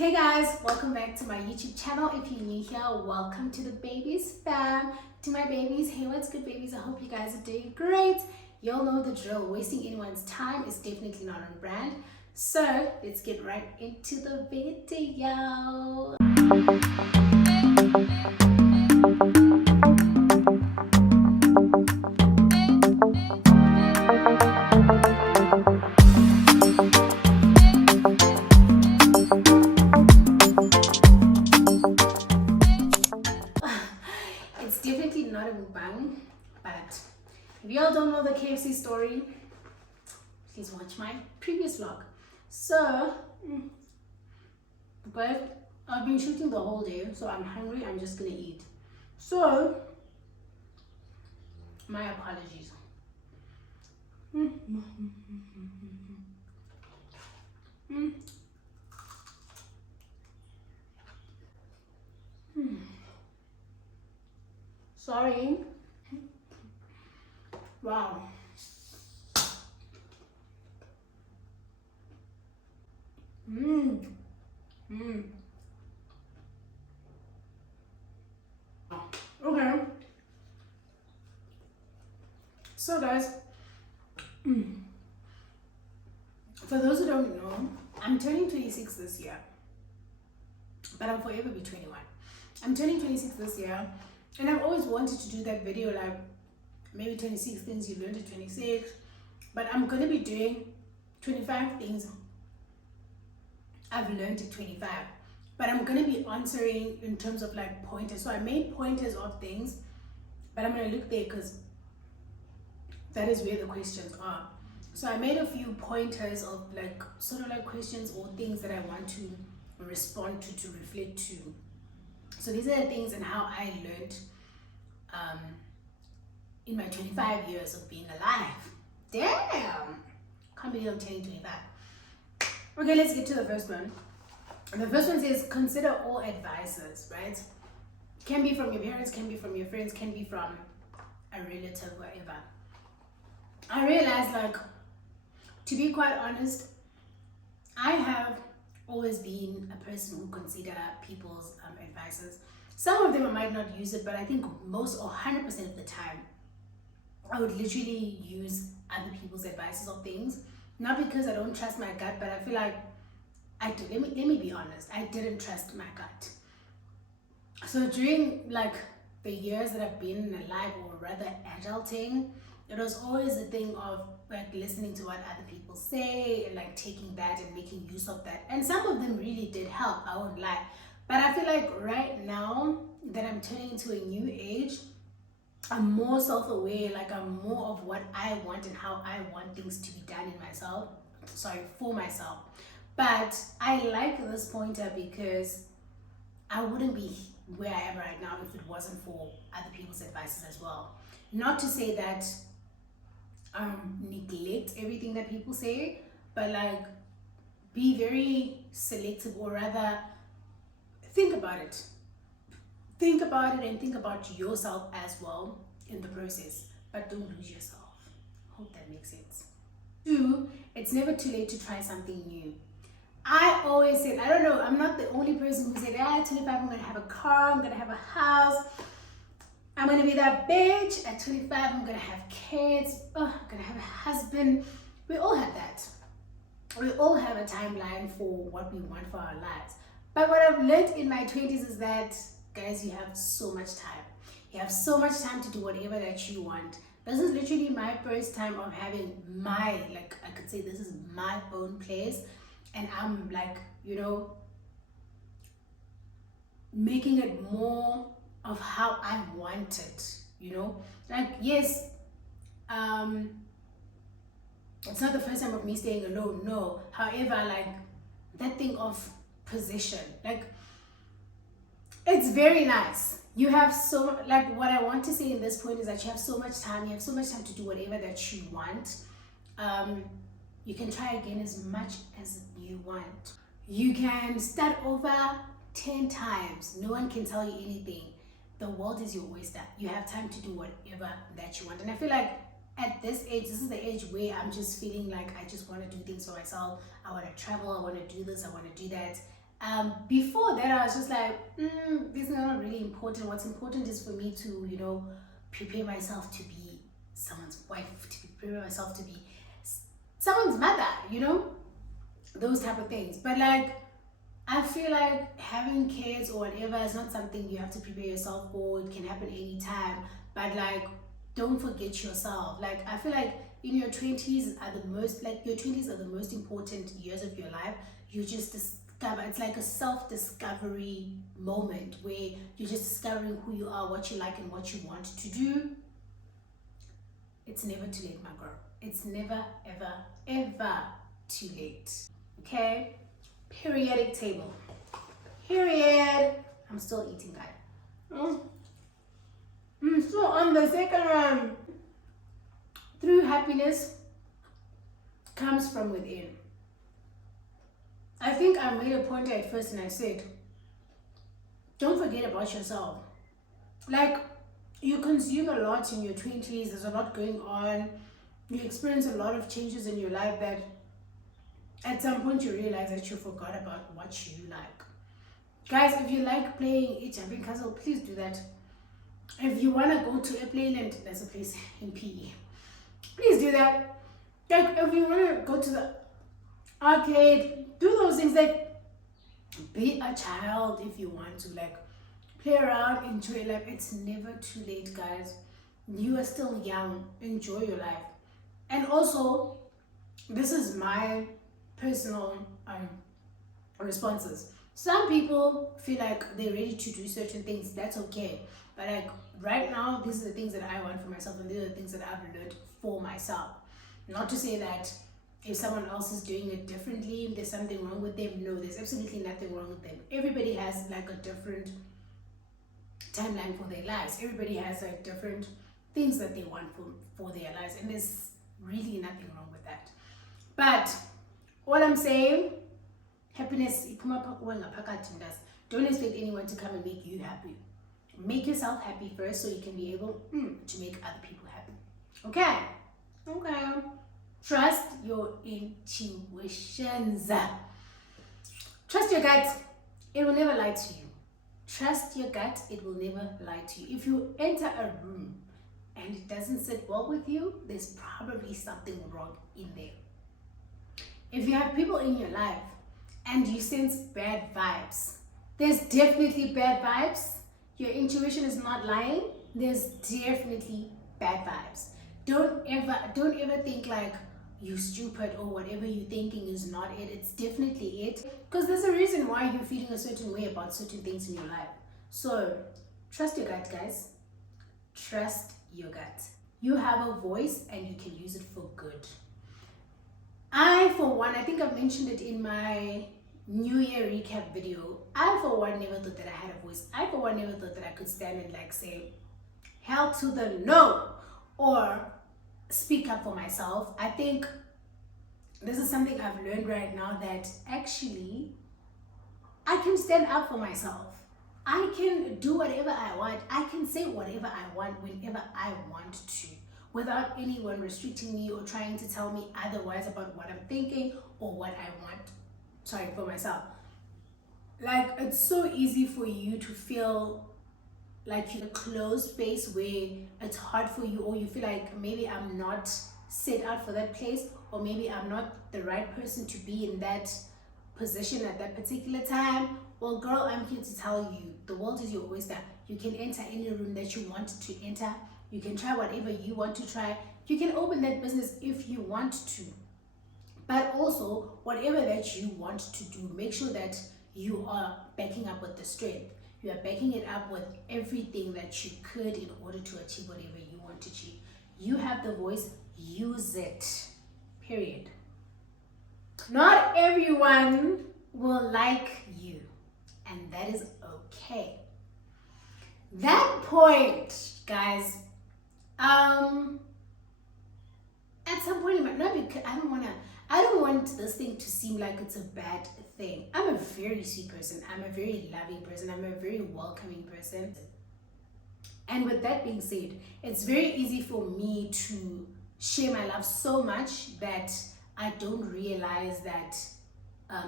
Hey guys, welcome back to my YouTube channel. If you're new here, welcome to the babies fam. To my babies, hey, what's good babies? I hope you guys are doing great. You all know the drill. Wasting anyone's time is definitely not on brand. So let's get right into the video. It's definitely not a mukbang, but if you all don't know the KFC story, please watch my previous vlog. So, but I've been shooting the whole day, so I'm hungry. I'm just gonna eat. So, my apologies. Sorry. Wow. Okay. So guys, for those who don't know, I'm turning 26 this year, but I'll forever be 21. I'm turning 26 this year, and I've always wanted to do that video, like maybe 26 things you learned at 26, but I'm gonna be doing 25 things I've learned at 25, but I'm gonna be answering in terms of like pointers. So I made pointers of things, but I'm gonna look there because that is where the questions are. So I made a few pointers of like sort of like questions or things that I want to respond to reflect to. So these are the things and how I learned in my 25 years of being alive. Damn, can't believe I'm turning 25. Okay, let's get to the first one. And the first one says, consider all advices, right? Can be from your parents, can be from your friends, can be from a relative, whatever. I realized, like, to be quite honest, I have always been a person who consider people's advices. Some of them I might not use it, but I think most or 100% of the time, I would literally use other people's advices of things. Not because I don't trust my gut, but I feel like I do. Let me be honest. I didn't trust my gut. So during like the years that I've been alive, or rather adulting, it was always a thing of like listening to what other people say and like taking that and making use of that. And some of them really did help, I won't lie. But I feel like right now that I'm turning into a new age, I'm more self-aware, like I'm more of what I want and how I want things to be done in myself, for myself. But I like this pointer because I wouldn't be where I am right now if it wasn't for other people's advices as well. Not to say that neglect everything that people say, but like be very selective, or rather think about it. Think about it and think about yourself as well in the process, but don't lose yourself. Hope that makes sense. 2, it's never too late to try something new. I always said, I don't know, I'm not the only person who said, at 25 I'm gonna have a car, I'm gonna have a house, I'm gonna be that bitch. At 25 I'm gonna have kids, I'm gonna have a husband. We all have that. We all have a timeline for what we want for our lives. But what I've learned in my 20s is that, guys, you have so much time. You have so much time to do whatever that you want. This is literally my first time of having my, like, I could say this is my own place. And I'm like, you know, making it more of how I want it, you know? Like, yes, it's not the first time of me staying alone, no. However, like, that thing of possession, like, it's very nice. You have so, like, what I want to say in this point is that you have so much time. You have so much time to do whatever that you want. You can try again as much as you want. You can start over 10 times. No one can tell you anything. The world is your oyster. You have time to do whatever that you want. And I feel like at this age, this is the age where I'm just feeling like I just want to do things for myself. I want to travel. I want to do this. I want to do that. Before that, I was just like, this is not really important. What's important is for me to, prepare myself to be someone's wife, to prepare myself to be someone's mother, those type of things. But like, I feel like having kids or whatever is not something you have to prepare yourself for. It can happen anytime. But like, don't forget yourself. Like, I feel like in your 20s are the most, like, your 20s are the most important years of your life. You just discover, it's like a self-discovery moment where you're just discovering who you are, what you like, and what you want to do. It's never too late, my girl. It's never, ever, ever too late. Okay? Periodic table. Period. I'm still eating, guys. So on the second one, true happiness comes from within. I think I made a point at first and I said, don't forget about yourself. Like, you consume a lot in your 20s, there's a lot going on, you experience a lot of changes in your life that at some point you realize that you forgot about what you like. Guys, if you like playing a jumping castle, please do that. If you want to go to a playland, there's a place in PE. Please do that. Like, if you want to go to the arcade, do those things. Like, be a child if you want to. Like, play around, enjoy life. It's never too late, guys. You are still young. Enjoy your life. And also, this is my personal responses. Some people feel like they're ready to do certain things. That's okay. But like, right now, these are the things that I want for myself, and these are the things that I've learned for myself. Not to say that if someone else is doing it differently, there's something wrong with them. No, there's absolutely nothing wrong with them. Everybody has like a different timeline for their lives. Everybody has like different things that they want for their lives, and there's really nothing wrong with that. But all I'm saying, happiness, don't expect anyone to come and make you happy. Make yourself happy first so you can be able to make other people happy. Okay. Trust your intuitions. Trust your gut. It will never lie to you. Trust your gut. It will never lie to you. If you enter a room and it doesn't sit well with you, there's probably something wrong in there. If you have people in your life and you sense bad vibes, there's definitely bad vibes. Your intuition is not lying. There's definitely bad vibes. Don't ever think like you stupid or whatever you're thinking is not it. It's definitely it. Because there's a reason why you're feeling a certain way about certain things in your life. So trust your gut, guys. Trust your gut. You have a voice and you can use it for good. I, for one, I think I've mentioned it in my New Year recap video. I, for one, never thought that I had a voice. I, for one, never thought that I could stand and like say, hell to the no, or speak up for myself. I think this is something I've learned right now, that actually I can stand up for myself. I can do whatever I want. I can say whatever I want whenever I want to, without anyone restricting me or trying to tell me otherwise about what I'm thinking or what I want. For myself. Like, it's so easy for you to feel like you're in a closed space where it's hard for you, or you feel like maybe I'm not set out for that place, or maybe I'm not the right person to be in that position at that particular time. Well, girl, I'm here to tell you, the world is your oyster. You can enter any room that you want to enter. You can try whatever you want to try. You can open that business if you want to. But also, whatever that you want to do, make sure that you are backing up with the strength. You are backing it up with everything that you could in order to achieve whatever you want to achieve. You have the voice, use it. Period. Not everyone will like you, and that is okay. That point, guys, at some point it might not be, I don't want this thing to seem like it's a bad thing. I'm a very sweet person. I'm a very loving person. I'm a very welcoming person. And with that being said, it's very easy for me to share my love so much that I don't realize that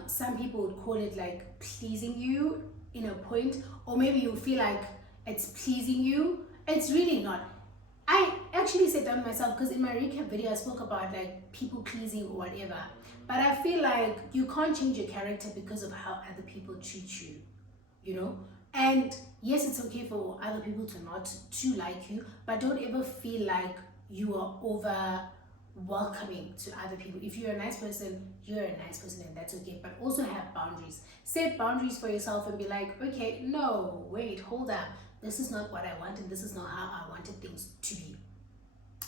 some people would call it like pleasing you in a point, or maybe you feel like it's pleasing you. It's really not. I actually sat down myself because in my recap video I spoke about like people pleasing or whatever, but I feel like you can't change your character because of how other people treat you, you know. And yes, it's okay for other people to not to like you, but don't ever feel like you are over welcoming to other people. If you're a nice person, you're a nice person, and that's okay. But also have boundaries. Set boundaries for yourself and be like, okay, no, wait, hold up. This is not what I want, and this is not how I wanted things to be.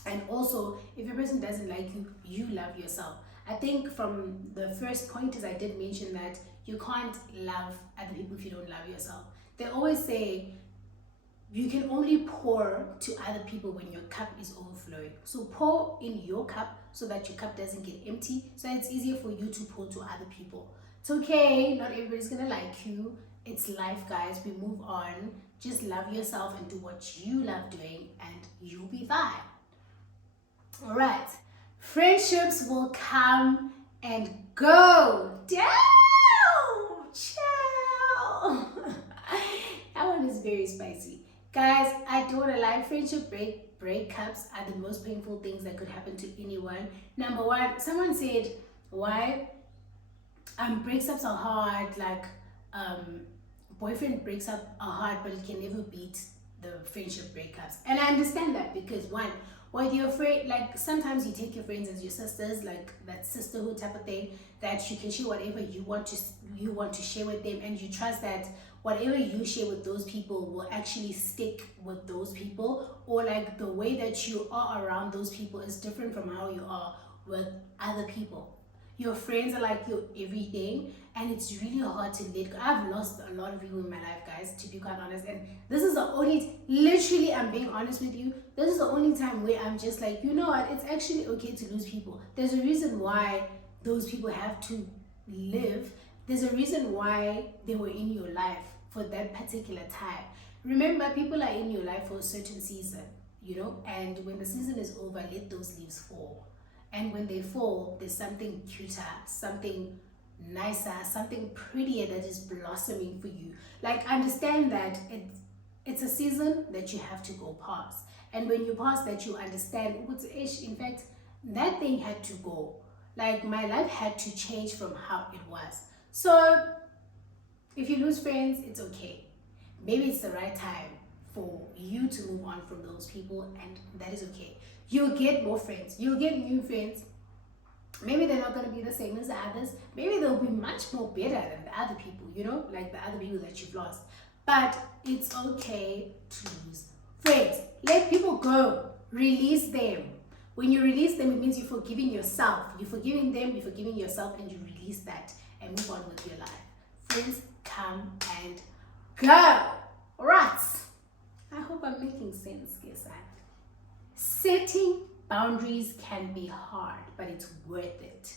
And also, if a person doesn't like you, you love yourself. I think from the first point is I did mention that you can't love other people if you don't love yourself. They always say you can only pour to other people when your cup is overflowing. So pour in your cup so that your cup doesn't get empty, so it's easier for you to pour to other people. It's okay, not everybody's gonna like you. It's life, guys. We move on. Just love yourself and do what you love doing, and you'll be fine. All right. Friendships will come and go. Damn! Chill! That one is very spicy. Guys, I don't want to lie. Friendship breakups are the most painful things that could happen to anyone. Number one, someone said, why? Breakups are hard. Like, boyfriend breaks up are hard, but it can never beat the friendship breakups. And I understand that because one, well, you're afraid, like sometimes you take your friends as your sisters, like that sisterhood type of thing, that you can share whatever you want to share with them, and you trust that whatever you share with those people will actually stick with those people, or like the way that you are around those people is different from how you are with other people. Your friends are like your everything, and it's really hard to let go. I've lost a lot of people in my life, guys, to be quite honest, and this is the only, literally, I'm being honest with you, this is the only time where I'm just like, you know what, it's actually okay to lose people. There's a reason why those people have to live. There's a reason why they were in your life for that particular time. Remember, people are in your life for a certain season, you know, and when the season is over, let those leaves fall. And when they fall, there's something cuter, something nicer, something prettier that is blossoming for you. Like, understand that it's a season that you have to go past. And when you pass that, you understand, in fact, that thing had to go. Like, my life had to change from how it was. So, if you lose friends, it's okay. Maybe it's the right time for you to move on from those people, and that is okay. You'll get more friends. You'll get new friends. Maybe they're not going to be the same as the others. Maybe they'll be much more better than the other people, you know, like the other people that you've lost. But it's okay to lose friends. Let people go. Release them. When you release them, it means you're forgiving yourself. You're forgiving them, you're forgiving yourself, and you release that and move on with your life. Friends come and go. Right. I hope I'm making sense, guys. Setting boundaries can be hard, but it's worth it.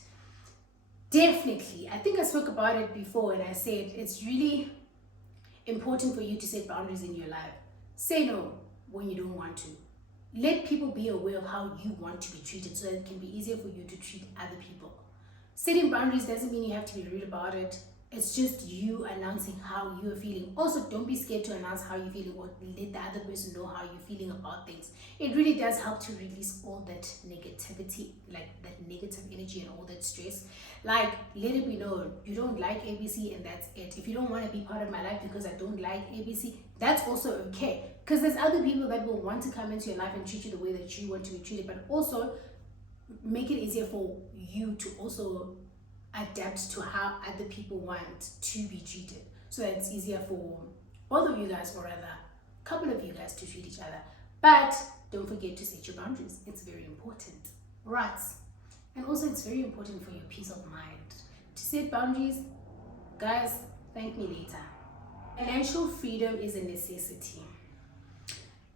Definitely. I think I spoke about it before, and I said it's really important for you to set boundaries in your life. Say no when you don't want to. Let people be aware of how you want to be treated, so that it can be easier for you to treat other people. Setting boundaries doesn't mean you have to be rude about it. It's just you announcing how you're feeling. Also, don't be scared to announce how you're feeling, or let the other person know how you're feeling about things. It really does help to release all that negativity, like that negative energy and all that stress. Like, let it be known, you don't like ABC, and that's it. If you don't want to be part of my life because I don't like ABC, that's also okay. Because there's other people that will want to come into your life and treat you the way that you want to be treated, but also make it easier for you to also adapt to how other people want to be treated, so that it's easier for both of you guys, or rather a couple of you guys, to treat each other. But don't forget to set your boundaries. It's very important, right? And also, it's very important for your peace of mind to set boundaries. Guys, thank me later. Financial freedom is a necessity.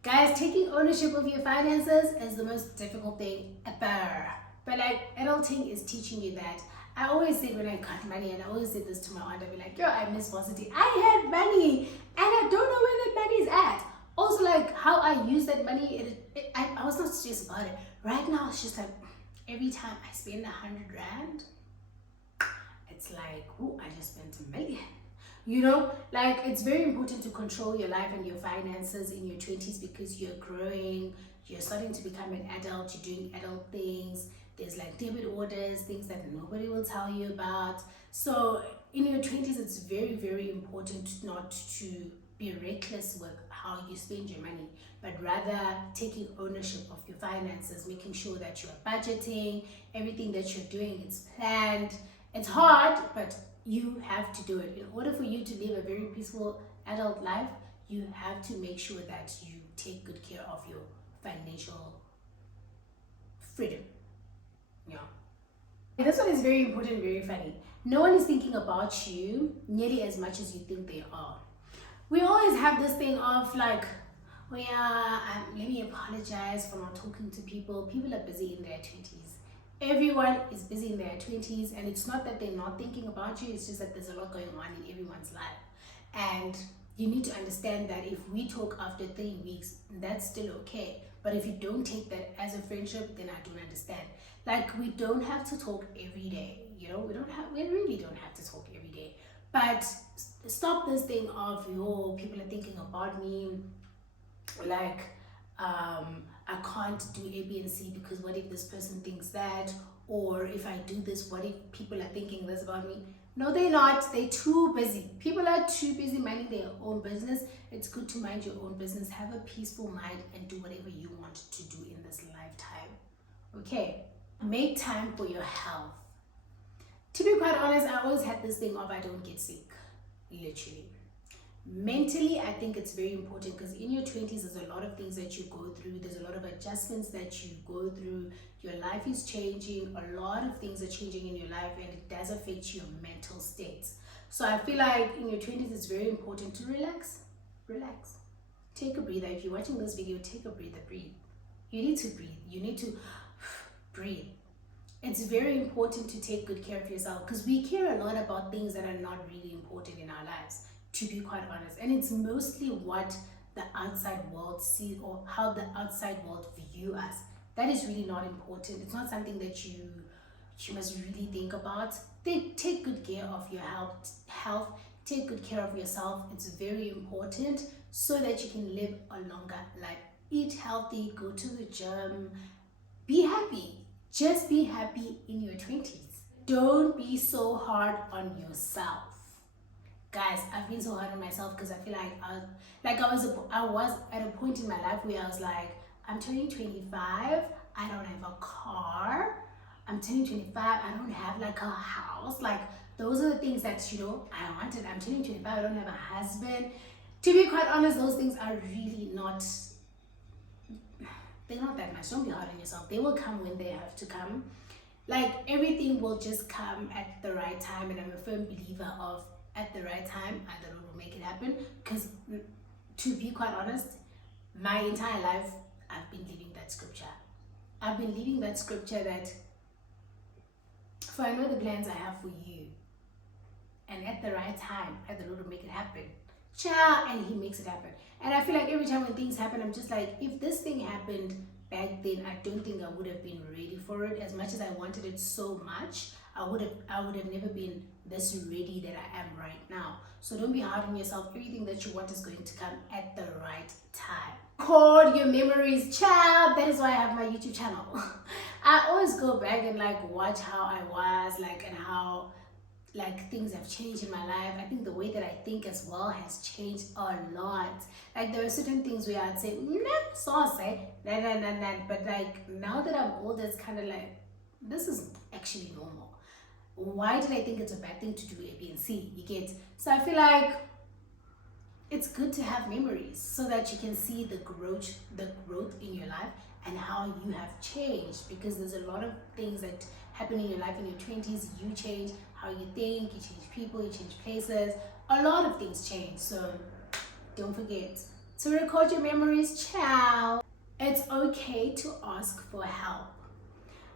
Guys, taking ownership of your finances is the most difficult thing ever. But like, adulting is teaching you that. I always said when I got money, and I always said this to my aunt, I'd be like, yo, I miss varsity. I had money, and I don't know where that money is at. Also, like, how I use that money, I was not stressed about it. Right now, it's just like, every time I spend 100 Rand, it's like, oh, I just spent $1 million. You know, like it's very important to control your life and your finances in your 20s because you're growing, you're starting to become an adult, you're doing adult things. There's like debit orders, things that nobody will tell you about. So in your 20s, it's very, very important not to be reckless with how you spend your money, but rather taking ownership of your finances, making sure that you're budgeting, everything that you're doing is planned. It's hard, but you have to do it. In order for you to live a very peaceful adult life, you have to make sure that you take good care of your financial freedom. Yeah. This one is very important, very funny. No one is thinking about you nearly as much as you think they are. We always have this thing of like, oh yeah, let me apologize for not talking to people. People are busy in their 20s. Everyone is busy in their 20s, and it's not that they're not thinking about you, it's just that there's a lot going on in everyone's life. And you need to understand that if we talk after 3 weeks, that's still okay. But if you don't take that as a friendship, then I don't understand. Like, we don't have to talk every day, you know, we really don't have to talk every day. But stop this thing of, yo, people are thinking about me, like, I can't do A, B, and C because what if this person thinks that? Or if I do this, what if people are thinking this about me? No, they're not. They're too busy. People are too busy minding their own business. It's good to mind your own business. Have a peaceful mind and do whatever you want to do in this lifetime. Okay? Make time for your health. To be quite honest, I always had this thing of I don't get sick. Literally. Mentally, I think it's very important because in your 20s, there's a lot of things that you go through. There's a lot of adjustments that you go through. Your life is changing. A lot of things are changing in your life, and it does affect your mental states. So I feel like in your 20s, it's very important to relax. Relax. Take a breather. If you're watching this video, take a breather. Breathe. You need to breathe. You need to breathe. It's very important to take good care of yourself because we care a lot about things that are not really important in our lives, to be quite honest. And it's mostly what the outside world sees or how the outside world view us. That is really not important. It's not something that you must really think about. Take good care of your health. Take good care of yourself. It's very important so that you can live a longer life. Eat healthy, go to the gym, be happy. Just be happy in your 20s. Don't be so hard on yourself. Guys, I've been so hard on myself because I feel like I was at a point in my life where I was like, I'm turning 25, I don't have a car. I'm turning 25, I don't have like a house. Like, those are the things that, you know, I wanted. I'm turning 25, I don't have a husband. To be quite honest, those things are really not, they're not that much. Don't be hard on yourself. They will come when they have to come. Like, everything will just come at the right time, and I'm a firm believer of at the right time, and the Lord will make it happen. Because to be quite honest, my entire life, I've been living that scripture. I've been living that scripture that, for I know the plans I have for you, and at the right time, the Lord will make it happen. And he makes it happen. And I feel like every time when things happen, I'm just like, if this thing happened back then, I don't think I would have been ready for it. As much as I wanted it so much, I would have never been this ready that I am right now. So don't be hard on yourself. Everything that you want is going to come at the right time. Record your memories, child. That is why I have my YouTube channel. I always go back and like watch how I was, like, and how like things have changed in my life. I think the way that I think as well has changed a lot. Like, there are certain things where I'd say, nah, so say, nah. But like, now that I'm older, it's kind of like, this is actually normal. Why did I think it's a bad thing to do A, B, and C? You get? So I feel like it's good to have memories so that you can see the growth in your life and how you have changed, because there's a lot of things that happen in your life in your 20s. You change how you think, you change people, you change places, a lot of things change. So don't forget to record your memories, child. It's okay to ask for help.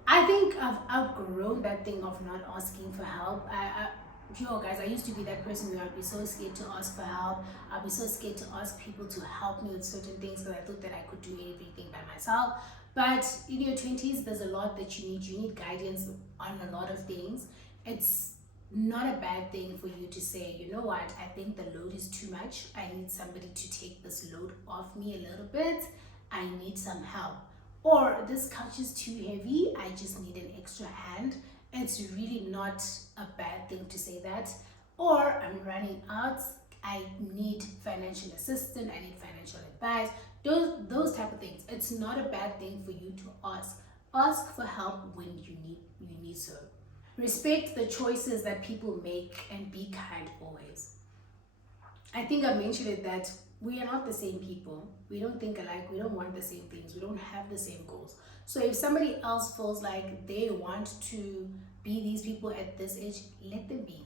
I think I've outgrown that thing of not asking for help. Guys, I used to be that person where I'd be so scared to ask for help. I'd be so scared to ask people to help me with certain things because I thought that I could do everything by myself. But in your 20s, there's a lot that you need. You need guidance on a lot of things. It's not a bad thing for you to say, you know what, I think the load is too much. I need somebody to take this load off me a little bit. I need some help. Or this couch is too heavy. I just need an extra hand. It's really not a bad thing to say that. Or I'm running out. I need financial assistance. I need financial advice. Those type of things. It's not a bad thing for you to ask. Ask for help when you need so. Respect the choices that people make and be kind always. I think I mentioned it that we are not the same people. We don't think alike. We don't want the same things. We don't have the same goals. So if somebody else feels like they want to be these people at this age, let them be.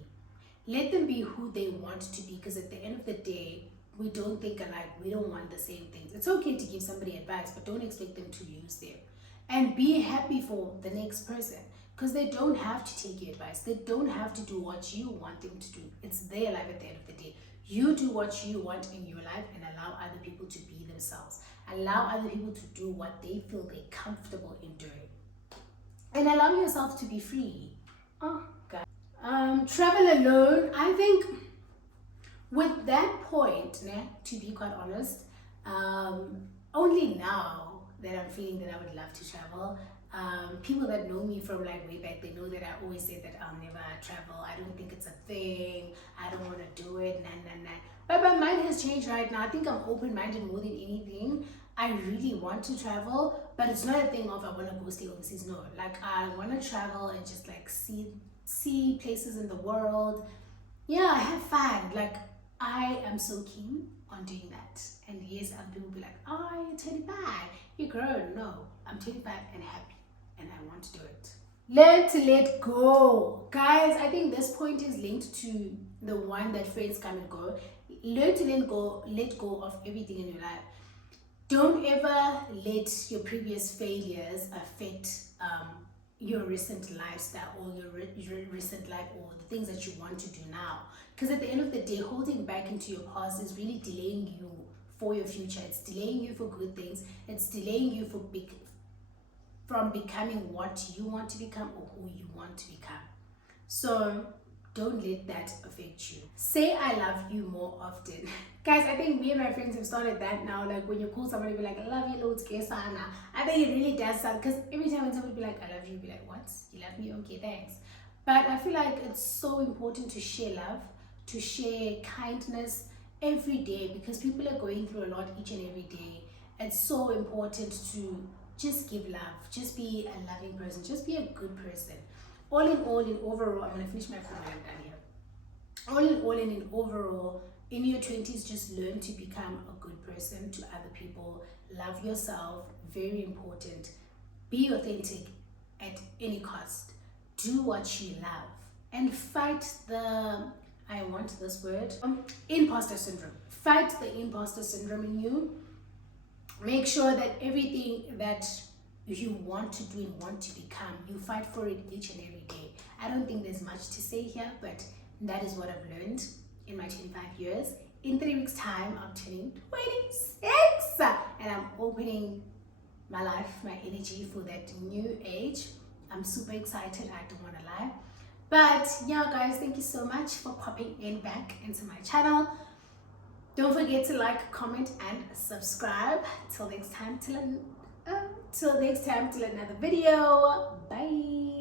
Let them be who they want to be, because at the end of the day, we don't think alike. We don't want the same things. It's okay to give somebody advice, but don't expect them to use them. And be happy for the next person, because they don't have to take your advice. They don't have to do what you want them to do. It's their life at the end of the day. You do what you want in your life and allow other people to be themselves. Allow other people to do what they feel they're comfortable in doing. And allow yourself to be free. Oh, God. Travel alone, I think with that point, to be quite honest, only now that I'm feeling that I would love to travel. People that know me from like way back, they know that I always say that I'll never travel. I don't think it's a thing. I don't want to do it. Nah. But my mind has changed right now. I think I'm open-minded more than anything. I really want to travel, but it's not a thing of I want to go stay overseas. No, like I want to travel and just like see places in the world. Yeah, have fun. Like I am so keen on doing that. And yes, other people will be like, oh, you're 25, you're grown. No, I'm 25 and happy, and I want to do it. Learn to let go. Guys, I think this point is linked to the one that friends come and go. Learn to let go of everything in your life. Don't ever let your previous failures affect your recent lifestyle or your recent life or the things that you want to do now. Because at the end of the day, holding back into your past is really delaying you for your future. It's delaying you for good things. It's delaying you from becoming what you want to become or who you want to become. So don't let that affect you. Say I love you more often. Guys, I think me and my friends have started that now. Like when you call somebody, be like, I love you loads, Kesana. I think it really does something, because every time when somebody be like, I love you, be like, what? You love me? Okay, thanks. But I feel like it's so important to share love, to share kindness every day, because people are going through a lot each and every day. It's so important to just give love, just be a loving person, just be a good person. All in overall, I'm going to finish my food when I'm done here. All in overall, in your 20s, just learn to become a good person to other people. Love yourself, very important. Be authentic at any cost. Do what you love. And fight the, I want this word, imposter syndrome. Fight the imposter syndrome in you. Make sure that everything that you want to do and want to become, you fight for it each and every day. I don't think there's much to say here, but that is what I've learned in my 25 years. In 3 weeks time, I'm turning 26 and I'm opening my life, my energy for that new age. I'm super excited, I don't want to lie. But yeah, guys, thank you so much for popping in back into my channel. Don't forget to like, comment, and subscribe. Till next time, till another video. Bye.